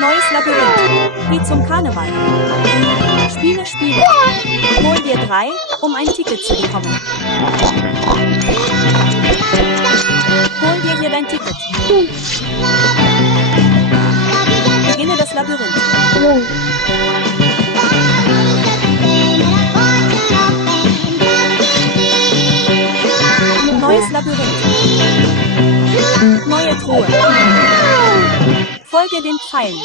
Neues Labyrinth. Wie zum Karneval. Spiele, Spiele. Hol dir 3, um ein Ticket zu bekommen. Hol dir hier dein Ticket. Beginne das Labyrinth. Neues Labyrinth. Neue Truhe. Folge den Pfeilen.